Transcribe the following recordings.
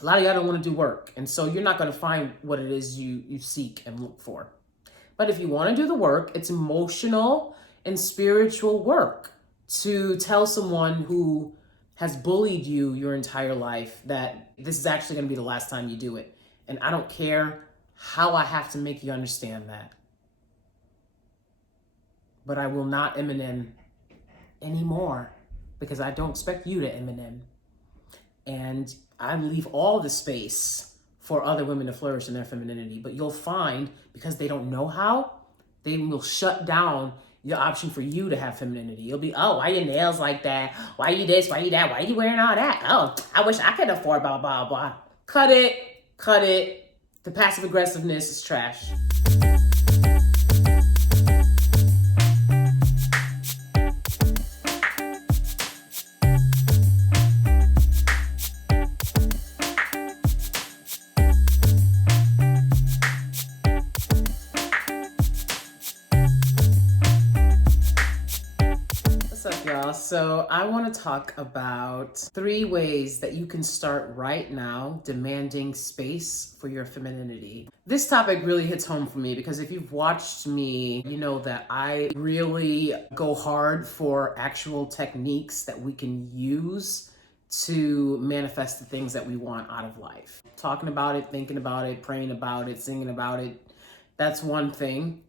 A lot of y'all don't want to do work. And so you're not going to find what it is you seek and look for. But if you want to do the work, it's emotional and spiritual work to tell someone who has bullied you your entire life that this is actually going to be the last time you do it. And I don't care how I have to make you understand that. But I will not Eminem anymore because I don't expect you to Eminem. And I leave all the space for other women to flourish in their femininity. But you'll find, because they don't know how, they will shut down the option for you to have femininity. You'll be, oh, why your nails like that? Why you this? Why you that? Why you wearing all that? Oh, I wish I could afford blah, blah, blah. Cut it. Cut it. The passive aggressiveness is trash. Y'all. So I want to talk about 3 ways that you can start right now demanding space for your femininity. This topic really hits home for me because if you've watched me, you know that I really go hard for actual techniques that we can use to manifest the things that we want out of life. Talking about it, thinking about it, praying about it, singing about it, that's one thing.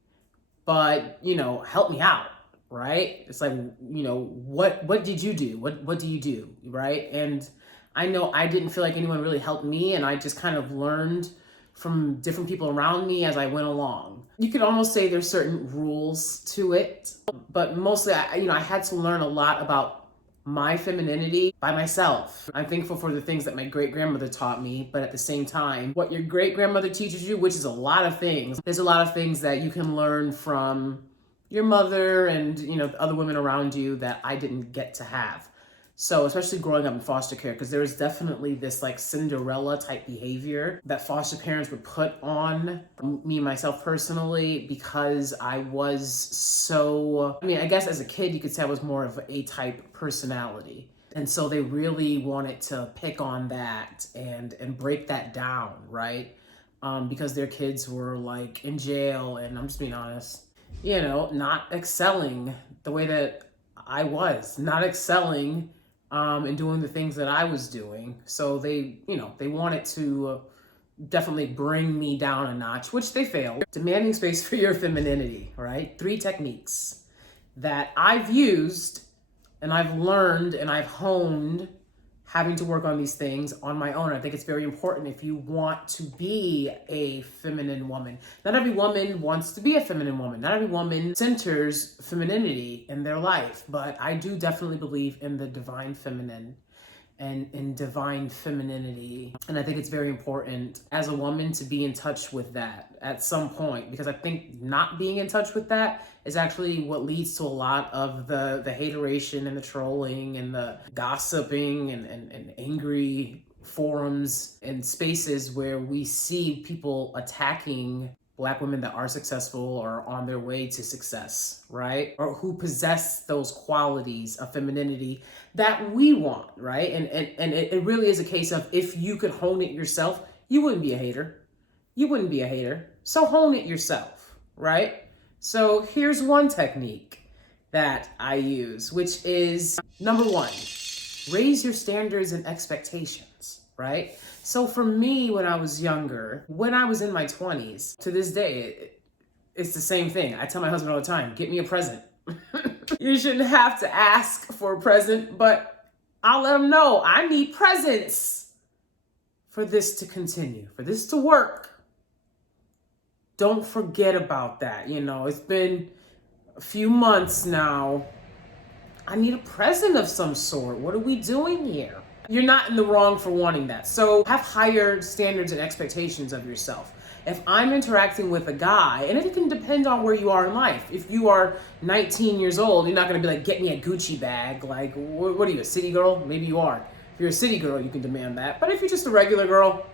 But, help me out. Right? It's like, what did you do? What do you do? Right? And I know I didn't feel like anyone really helped me, and I just kind of learned from different people around me as I went along. You could almost say there's certain rules to it, but mostly, I had to learn a lot about my femininity by myself. I'm thankful for the things that my great-grandmother taught me, but at the same time, what your great-grandmother teaches you, which is a lot of things, there's a lot of things that you can learn from your mother and, other women around you that I didn't get to have. So especially growing up in foster care, because there was definitely this like Cinderella type behavior that foster parents would put on me and myself personally, because I was so, I guess as a kid, you could say I was more of an A-type personality. And so they really wanted to pick on that and break that down, right? Because their kids were like in jail, and I'm just being honest, not excelling the way that I was, not excelling in doing the things that I was doing. So they wanted to definitely bring me down a notch, which they failed. Demanding space for your femininity, right? 3 techniques that I've used and I've learned and I've honed having to work on these things on my own. I think it's very important if you want to be a feminine woman. Not every woman wants to be a feminine woman. Not every woman centers femininity in their life, but I do definitely believe in the divine feminine and in divine femininity. And I think it's very important as a woman to be in touch with that at some point, because I think not being in touch with that is actually what leads to a lot of the hateration and the trolling and the gossiping and angry forums and spaces where we see people attacking Black women that are successful or on their way to success, right? Or who possess those qualities of femininity that we want, right? And it really is a case of, if you could hone it yourself, you wouldn't be a hater. You wouldn't be a hater. So hone it yourself, right? So here's one technique that I use, which is number 1, raise your standards and expectations, right? So for me, when I was younger, when I was in my 20s, to this day, it's the same thing. I tell my husband all the time, get me a present. You shouldn't have to ask for a present, but I'll let him know I need presents for this to continue, for this to work. Don't forget about that. It's been a few months now. I need a present of some sort. What are we doing here? You're not in the wrong for wanting that. So have higher standards and expectations of yourself. If I'm interacting with a guy, and it can depend on where you are in life. If you are 19 years old, you're not gonna be like, get me a Gucci bag. Like, what are you, a city girl? Maybe you are. If you're a city girl, you can demand that. But if you're just a regular girl,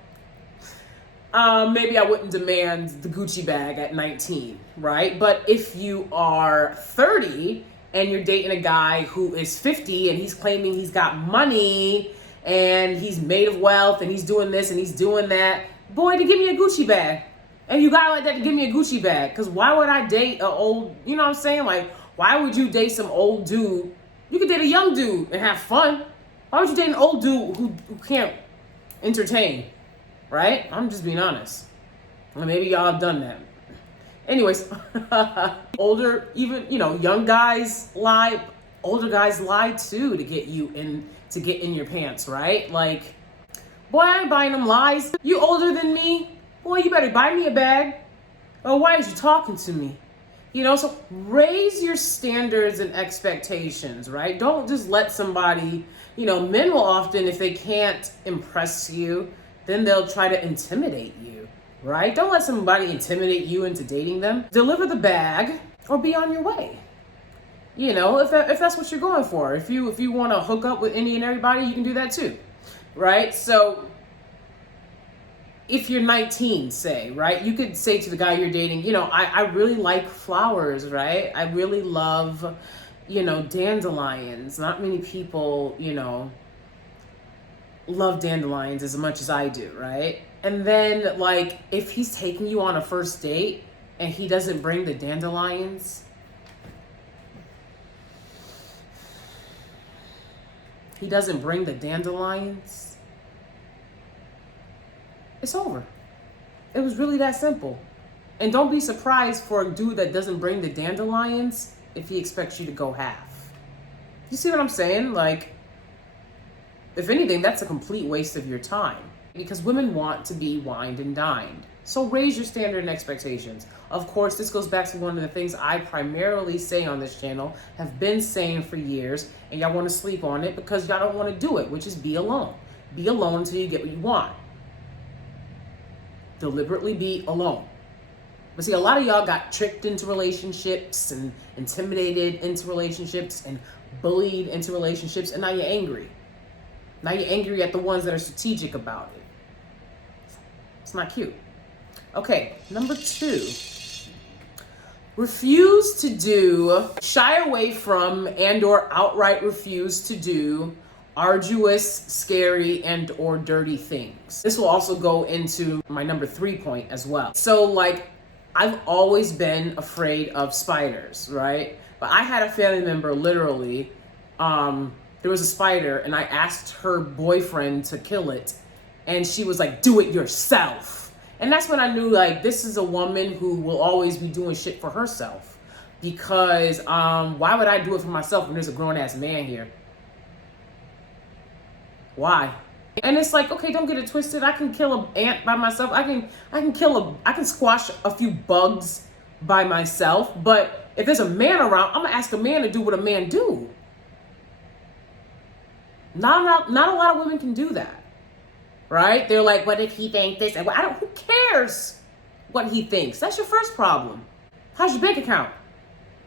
maybe I wouldn't demand the Gucci bag at 19, right? But if you are 30 and you're dating a guy who is 50 and he's claiming he's got money and he's made of wealth and he's doing this and he's doing that. Boy, to give me a Gucci bag. And you got like that to give me a Gucci bag. Because why would I date an old, you know what I'm saying? Like, why would you date some old dude? You could date a young dude and have fun. Why would you date an old dude who can't entertain? Right? I'm just being honest. Well, maybe y'all have done that. Anyways, older, even, young guys lie. Older guys lie too to get you in, to get in your pants, right? Like, boy, I ain't buying them lies. You older than me? Boy, you better buy me a bag. Oh, why is you talking to me? So raise your standards and expectations, right? Don't just let somebody, men will often, if they can't impress you, then they'll try to intimidate you, right? Don't let somebody intimidate you into dating them. Deliver the bag or be on your way. If that's what you're going for. If you want to hook up with any and everybody, you can do that too, right? So if you're 19, say, right, you could say to the guy you're dating, I really like flowers, right? I really love, dandelions. Not many people, love dandelions as much as I do, right? And then, like, if he's taking you on a first date and he doesn't bring the dandelions, it's over. It was really that simple. And don't be surprised for a dude that doesn't bring the dandelions if he expects you to go half. You see what I'm saying? Like, if anything, that's a complete waste of your time, because women want to be wined and dined. So raise your standard and expectations. Of course, this goes back to one of the things I primarily say on this channel, have been saying for years, and y'all want to sleep on it because y'all don't want to do it, which is be alone. Be alone until you get what you want. Deliberately be alone. But see, a lot of y'all got tricked into relationships and intimidated into relationships and bullied into relationships, and now you're angry. Now you're angry at the ones that are strategic about it. It's not cute. Okay, number 2. Shy away from and or outright refuse to do arduous, scary, and or dirty things. This will also go into my number 3 point as well. So, like, I've always been afraid of spiders, right? But I had a family member, literally, there was a spider and I asked her boyfriend to kill it, and she was like, do it yourself. And that's when I knew, like, this is a woman who will always be doing shit for herself, because why would I do it for myself when there's a grown-ass man here? Why? And it's like, okay, don't get it twisted. I can kill an ant by myself. I can squash a few bugs by myself. But if there's a man around, I'm gonna ask a man to do what a man do. Not a lot of women can do that, right? They're like, what if he thinks this? And who cares what he thinks? That's your first problem. How's your bank account?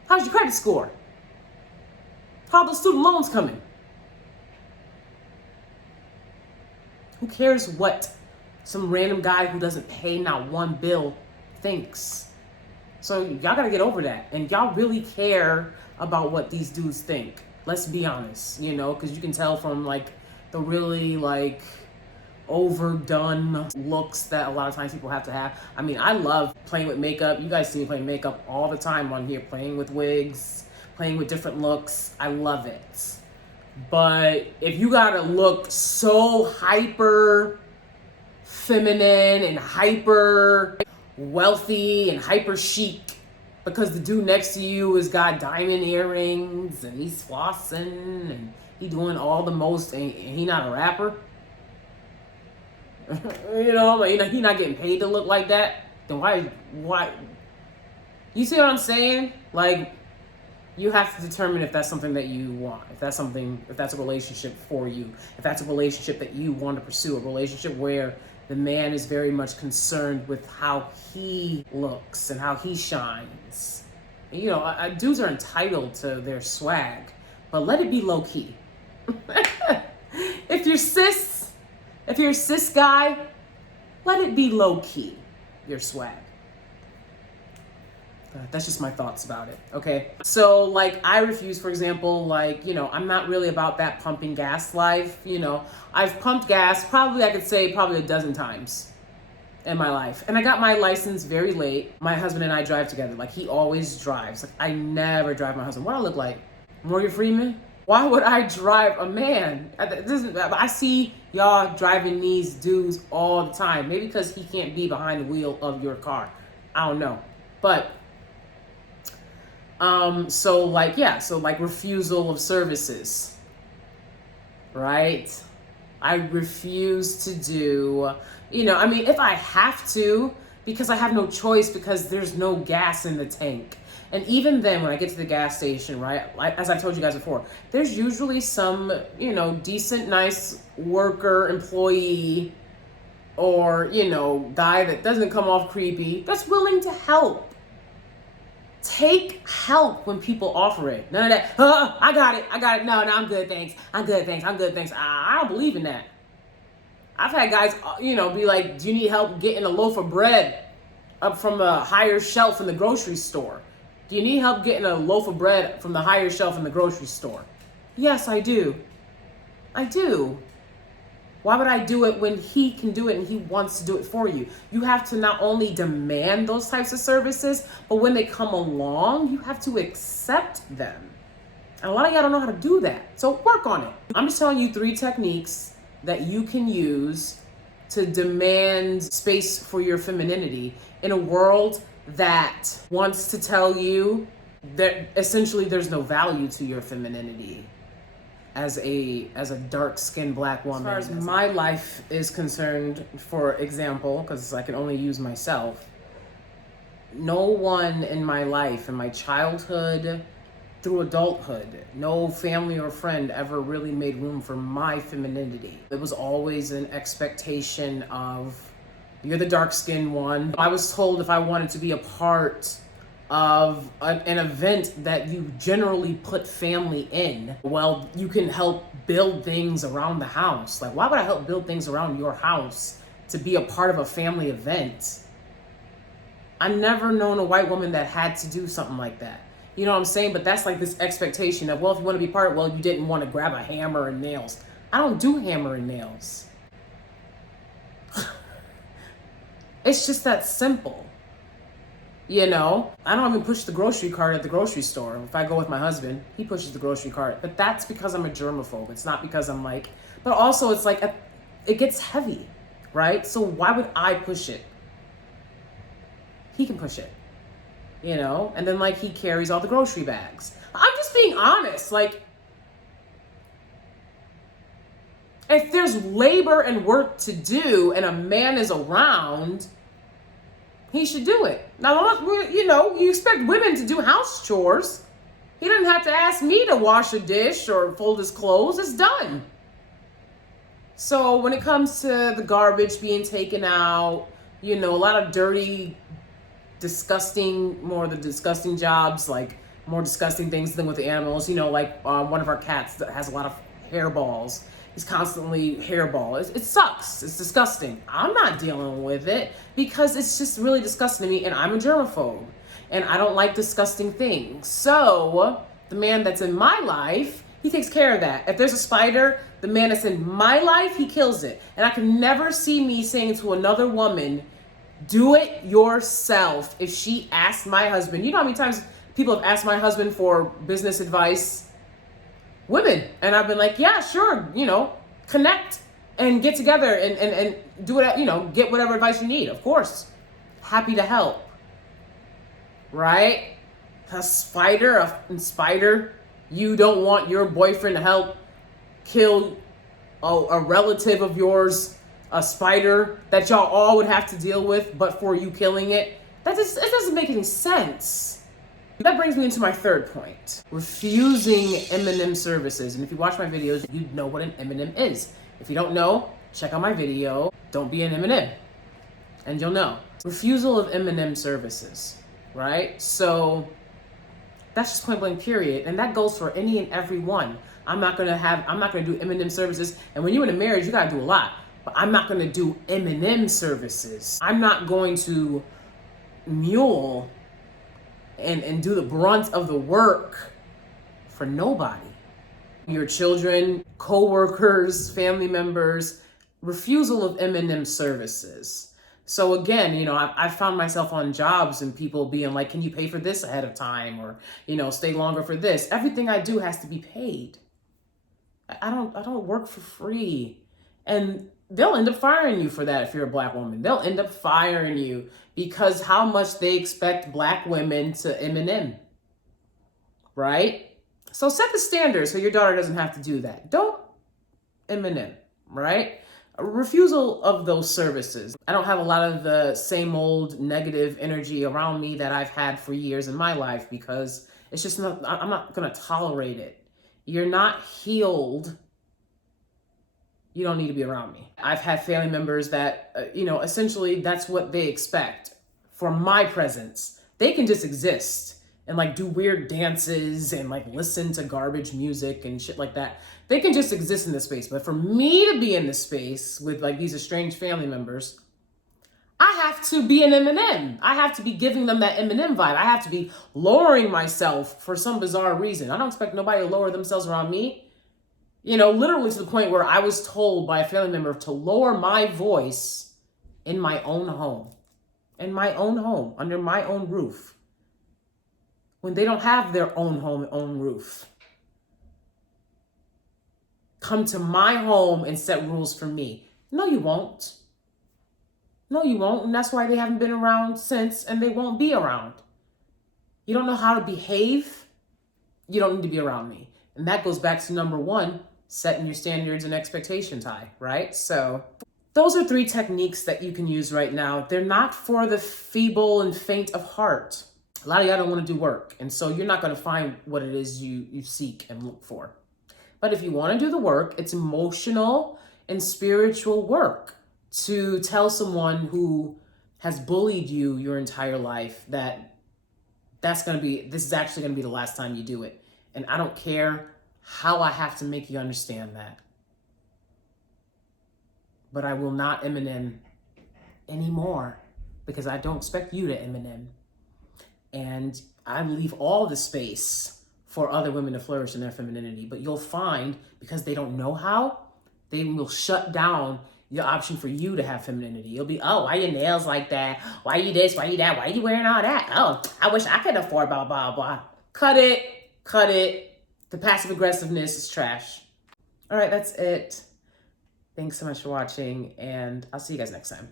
How's your credit score? How are those student loans coming? Who cares what some random guy who doesn't pay not one bill thinks? So y'all gotta get over that. And y'all really care about what these dudes think. Let's be honest, because you can tell from, like, the really, like, overdone looks that a lot of times people have to have. I mean, I love playing with makeup. You guys see me playing makeup all the time on here, playing with wigs, playing with different looks. I love it. But if you gotta look so hyper feminine and hyper wealthy and hyper chic because the dude next to you has got diamond earrings and he's flossing and he doing all the most, and he not a rapper, he not getting paid to look like that, then why? You see what I'm saying? Like, you have to determine if that's something that you want, if that's a relationship for you, if that's a relationship that you want to pursue, a relationship where the man is very much concerned with how he looks and how he shines. Dudes are entitled to their swag, but let it be low key. If you're a cis guy, let it be low key, your swag. That's just my thoughts about it, okay? So, like, I refuse, for example, like, I'm not really about that pumping gas life, I've pumped gas, probably I could say probably a dozen times in my life. And I got my license very late. My husband and I drive together. Like, he always drives. Like, I never drive my husband. What do I look like? Morgan Freeman? Why would I drive a man? I see y'all driving these dudes all the time. Maybe because he can't be behind the wheel of your car. I don't know. But, so like refusal of services, right? I refuse to do, if I have to, because I have no choice, because there's no gas in the tank. And even then, when I get to the gas station, right, as I told you guys before, there's usually some, decent, nice worker, employee, or, guy that doesn't come off creepy, that's willing to help. Take help when people offer it. None of that, I got it. No, I'm good, thanks. I'm good, thanks. I don't believe in that. I've had guys, be like, do you need help getting a loaf of bread up from a higher shelf in the grocery store? Do you need help getting a loaf of bread from the higher shelf in the grocery store? Yes, I do. Why would I do it when he can do it and he wants to do it for you? You have to not only demand those types of services, but when they come along, you have to accept them. And a lot of y'all don't know how to do that. So work on it. I'm just telling you 3 techniques that you can use to demand space for your femininity in a world that wants to tell you that essentially there's no value to your femininity as a dark-skinned Black woman. As far as my life is concerned, for example, because I can only use myself, no one in my life, in my childhood through adulthood, no family or friend ever really made room for my femininity. It was always an expectation of, you're the dark-skinned one. I was told if I wanted to be a part of an event that you generally put family in, well, you can help build things around the house. Like, why would I help build things around your house to be a part of a family event? I've never known a white woman that had to do something like that. You know what I'm saying? But that's like this expectation of, well, if you want to be part, well, you didn't want to grab a hammer and nails. I don't do hammer and nails. It's just that simple. I don't even push the grocery cart at the grocery store. If I go with my husband, he pushes the grocery cart. But that's because I'm a germaphobe. It's not because I'm like, but also it's like, it gets heavy, right? So why would I push it? He can push it, And then like he carries all the grocery bags. I'm just being honest. Like, if there's labor and work to do and a man is around, he should do it. Now, you expect women to do house chores. He doesn't have to ask me to wash a dish or fold his clothes. It's done. So when it comes to the garbage being taken out, a lot of dirty, more of the disgusting jobs, like more disgusting things than with the animals. One of our cats that has a lot of hairballs. He's constantly hairball. It sucks. It's disgusting. I'm not dealing with it because it's just really disgusting to me, and I'm a germaphobe, and I don't like disgusting things. So the man that's in my life, he takes care of that. If there's a spider, the man that's in my life, he kills it. And I can never see me saying to another woman, do it yourself. If she asked my husband, you know how many times people have asked my husband for business advice? Women. And I've been like, yeah, sure, connect and get together and do it, get whatever advice you need. Of course. Happy to help. Right? A spider, you don't want your boyfriend to help kill a relative of yours, a spider that y'all all would have to deal with, but for you killing it. It doesn't make any sense. That brings me into my third point. Refusing Eminem services. And if you watch my videos, you know what an Eminem is. If you don't know, check out my video, Don't Be an Eminem, and you'll know. Refusal of Eminem services, right? So that's just point blank period. And that goes for any and every one. I'm not gonna do Eminem services. And when you're in a marriage, you gotta do a lot. But I'm not gonna do Eminem services. I'm not going to mule and do the brunt of the work for nobody. Your children, co-workers, family members, refusal of Eminem services. So again, I found myself on jobs and people being like, can you pay for this ahead of time? Or, stay longer for this. Everything I do has to be paid. I don't work for free. And they'll end up firing you for that if you're a Black woman. They'll end up firing you because how much they expect Black women to Eminem. Right? So set the standard so your daughter doesn't have to do that. Don't Eminem, right? A refusal of those services. I don't have a lot of the same old negative energy around me that I've had for years in my life because it's just not, I'm not going to tolerate it. You're not healed. You don't need to be around me. I've had family members that, essentially that's what they expect for my presence. They can just exist and like do weird dances and like listen to garbage music and shit like that. They can just exist in this space. But for me to be in this space with like these estranged family members, I have to be an Eminem. I have to be giving them that Eminem vibe. I have to be lowering myself for some bizarre reason. I don't expect nobody to lower themselves around me. Literally to the point where I was told by a family member to lower my voice in my own home. In my own home, under my own roof. When they don't have their own home, own roof. Come to my home and set rules for me. No, you won't. No, you won't. And that's why they haven't been around since and they won't be around. You don't know how to behave. You don't need to be around me. And that goes back to number one, setting your standards and expectations high, right? So those are 3 techniques that you can use right now. They're not for the feeble and faint of heart. A lot of y'all don't want to do work. And so you're not going to find what it is you seek and look for. But if you want to do the work, it's emotional and spiritual work to tell someone who has bullied you your entire life that this is actually going to be the last time you do it. And I don't care how I have to make you understand that. But I will not Eminem anymore because I don't expect you to Eminem. And I leave all the space for other women to flourish in their femininity. But you'll find, because they don't know how, they will shut down the option for you to have femininity. You'll be, oh, why your nails like that? Why you this? Why you that? Why you wearing all that? Oh, I wish I could afford blah, blah, blah. Cut it. The passive aggressiveness is trash. All right, that's it. Thanks so much for watching, and I'll see you guys next time.